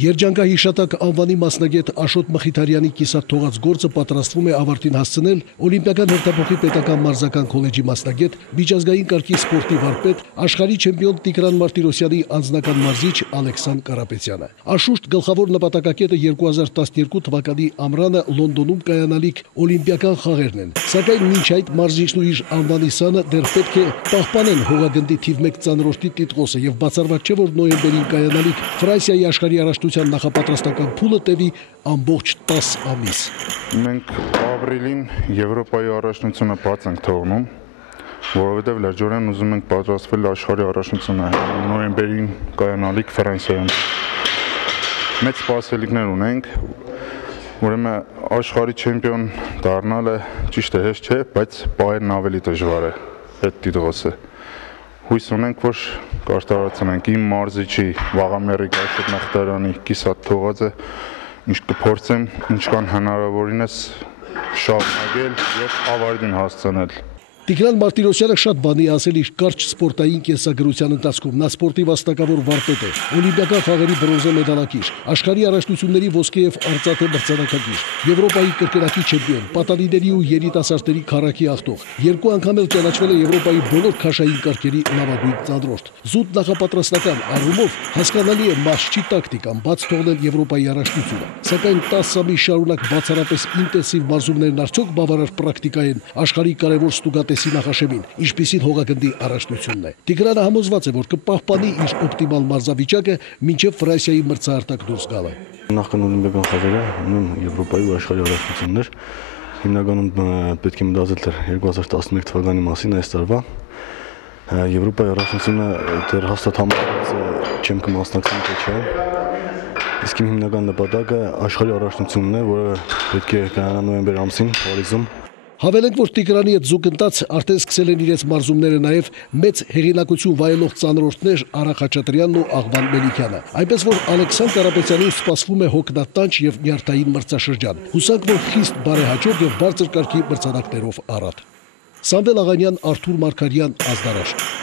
Երջանկահիշատակ անվանի մասնագետ Աշոտ Մխիթարյանի կիսատ թողած գործը պատրաստվում է ավարտին հասցնել Օլիմպիական հերթափոխի պետական մարզական քոլեջի մասնագետ, միջազգային կարգի սպորտի վարպետ, աշխարհի չեմպիոն Տիգրան Մարտիրոսյանի անձնական մարզիչ Ալեքսան Կարապետյանը։ Անշուշտ գլխավոր նպատակակետը 2012 թվականի ամռանը Լոնդոնում կայանալիք Օլիմպիական խաղերն են, սակայն մինչ այդ մարզիչն ու իր անվանի սանը դեռ պետք է պահպանեն հողագնդի թիվ 1 ծանրորդի տիտղոսը եւ բացառված չէ, որ նոյեմբերին կայանալիք Ֆրանսիայի աշխարհի առաջնության նախապատրաստական փուլը տևի ամբողջ 10 ամիս։ Մենք ապրիլին Եվրոպայի առաջնությունը բաց ենք թողնում, որովհետև լրջորեն ուզում ենք պատրաստվել աշխարհի առաջնությունը նոյեմբերին կայանալիք Ֆրանսիայում։ Մեծ սպասելիքներ ունենք, ուրեմն աշխարհի չեմպիոն դառնալը ճիշտ է հեշտ չէ, բայց պահերն ավելի դժվար է այդ տիտղոսը։ Հույս ունենք, որ կարտարացնենք իմ մարզիչի Վաղամերի Աշոտ Մխիթարյանի կիսատ թողածը, ինչ կփորձեմ, ինչքան հնարավորինս շարունակել եւ ավարտին հասցնել։ Տիգրան Մարտիրոսյանը շատ բան է ասել իր կարճ սպորտային կենսագրության ընթացքում։ Նա սպորտի վաստակավոր վարպետ է, օլիմպիական խաղերի բրոնզե մեդալակիր, աշխարհի առաջնությունների ոսկե եւ արծաթե մրցանակակիր, Եվրոպայի կրկնակի չեմպիոն, պատանիների ու երիտասարդների քառակի աղթող։ 2 անգամ էլ ճանաչվել է Եվրոպայի բոլոր քաշային կարգերի լավագույն ծանրորդ։ Զուտ նախապատրաստական առումով հասկանալի է մասշի տակտիկան բաց թողնել Եվրոպայի առաջնությունը, սակայն 10 ամիս շարունակ բացառապես ինտենսիվ մարզումներն արդյոք բավարար պրակտիկա են աշխարհի կարևոր ստուգատեսի նախաշեմին, ինչպիսին հողագնդի առաջնությունն է։ Տիգրանը համոզված է, որ կպահպանի իր օպտիմալ մարզավիճակը մինչև Ֆրանսիայի մրցահարտակ դուրս գալը։ Նախքան օլիմպիական խաղերը ունեն Եվրոպայի ու աշխարհի առաջնություններ, հիմնականում պետք է մտածել 2011 թվականի մասին այս տարվա։ Եվրոպայի առաջնությունը դեռ հաստատ համարված չեմ կմասնակցի թե չէ։ Իսկ իմ հիմնական նպատակը աշխարհի առաջնությունն է, որը պետք է կայանա նոյեմբեր ամսին Փարիզում։ Հավելենք, որ Տիգրանի հետ զուգընթաց արդեն սկսել են իրենց մարզումները նաև մեծ հեղինակություն վայելող ծանրորդներ Արա Խաչատրյանն ու Աղվան Մելիքյանը։ Այնպես որ Ալեքսան Կարապետյանին սպասվում է հոգնատանչ եւ նյարդային մրցաշրջան։ Հուսանք, որ խիստ բարեհաջող եւ բարձր կարգի մրցանակներով առատ։ Սամվել Աղանյան, Արթուր Մարգարյան, Ազդարաշտ։